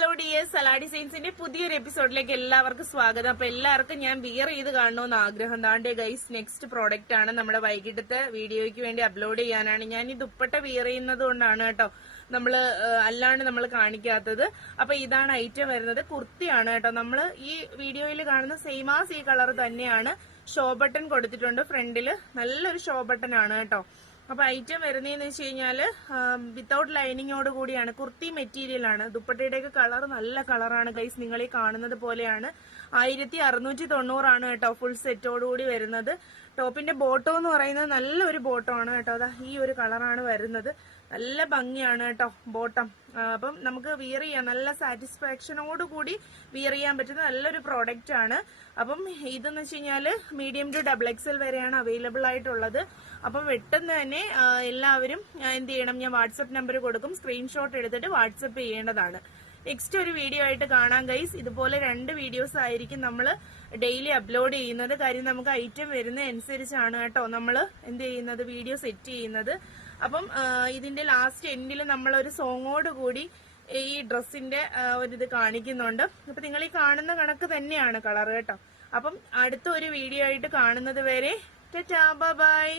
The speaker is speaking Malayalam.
ഹലോ ഡിയേഴ്സ്, സലാ ഡിസൈൻസിന്റെ പുതിയൊരു എപ്പിസോഡിലേക്ക് എല്ലാവർക്കും സ്വാഗതം. അപ്പൊ എല്ലാവർക്കും ഞാൻ വിയർ ചെയ്ത് കാണണമെന്ന് ആഗ്രഹം. ദാണ്ടേ ഗൈസ്, നെക്സ്റ്റ് പ്രോഡക്റ്റ് ആണ് നമ്മുടെ വൈകിട്ടത്തെ വീഡിയോയ്ക്ക് വേണ്ടി അപ്ലോഡ് ചെയ്യാനാണ്. ഞാൻ ഈ ദുപ്പട്ട വിയർ ചെയ്യുന്നത് കൊണ്ടാണ് കേട്ടോ അല്ലാണ്ട് നമ്മൾ കാണിക്കാത്തത്. അപ്പൊ ഇതാണ് ഐറ്റം വരുന്നത്. കുർത്തിയാണ് കേട്ടോ. നമ്മള് ഈ വീഡിയോയിൽ കാണുന്ന സെയിമാസ് ഈ കളർ തന്നെയാണ്. ഷോ ബട്ടൺ കൊടുത്തിട്ടുണ്ട് ഫ്രണ്ടില്. നല്ലൊരു ഷോ ബട്ടൺ ആണ് കേട്ടോ. അപ്പൊ ഐറ്റം വരുന്നതെന്ന് വെച്ച് കഴിഞ്ഞാല് വിത്തൌട്ട് ലൈനിങ്ങോട് കൂടിയാണ്. കുർത്തി മെറ്റീരിയൽ ആണ്. ദുപ്പട്ടയുടെയൊക്കെ കളർ നല്ല കളറാണ് ഗൈസ്. നിങ്ങൾ ഈ കാണുന്നത് പോലെയാണ്. 1690 കേട്ടോ ഫുൾ സെറ്റോടുകൂടി വരുന്നത്. ടോപ്പിന്റെ ബോട്ടം എന്ന് പറയുന്നത് നല്ലൊരു ബോട്ടം ആണ് കേട്ടോ. അതാ ഈ ഒരു കളറാണ് വരുന്നത്. നല്ല ഭംഗിയാണ് കേട്ടോ ബോട്ടം. അപ്പം നമുക്ക് വിയർ ചെയ്യാം, നല്ല സാറ്റിസ്ഫാക്ഷനോട് കൂടി വിയർ ചെയ്യാൻ പറ്റുന്ന നല്ലൊരു പ്രോഡക്റ്റ് ആണ്. അപ്പം ഇതെന്ന് വെച്ച് കഴിഞ്ഞാല് മീഡിയം ടു XXL വരെയാണ് അവൈലബിൾ ആയിട്ടുള്ളത്. അപ്പം പെട്ടെന്ന് തന്നെ എല്ലാവരും എന്ത് ചെയ്യണം, ഞാൻ വാട്സപ്പ് നമ്പർ കൊടുക്കും, സ്ക്രീൻഷോട്ട് എടുത്തിട്ട് വാട്സപ്പ് ചെയ്യേണ്ടതാണ്. നെക്സ്റ്റ് ഒരു വീഡിയോ ആയിട്ട് കാണാം ഗൈസ്. ഇതുപോലെ 2 വീഡിയോസ് ആയിരിക്കും നമ്മൾ ഡെയിലി അപ്ലോഡ് ചെയ്യുന്നത്. കാര്യം നമുക്ക് ഐറ്റം വരുന്ന അനുസരിച്ചാണ് കേട്ടോ നമ്മൾ എന്ത് ചെയ്യുന്നത്, വീഡിയോ സെറ്റ് ചെയ്യുന്നത്. അപ്പം ഇതിന്റെ ലാസ്റ്റ് എൻഡിൽ നമ്മളൊരു സോങ്ങോട് കൂടി ഈ ഡ്രസ്സിന്റെ ഒരിത് കാണിക്കുന്നുണ്ട്. അപ്പൊ നിങ്ങൾ ഈ കാണുന്ന കണക്ക് തന്നെയാണ് കളർ കേട്ടോ. അപ്പം അടുത്ത ഒരു വീഡിയോ ആയിട്ട് കാണുന്നത് വരെ ടാറ്റാ ബൈ.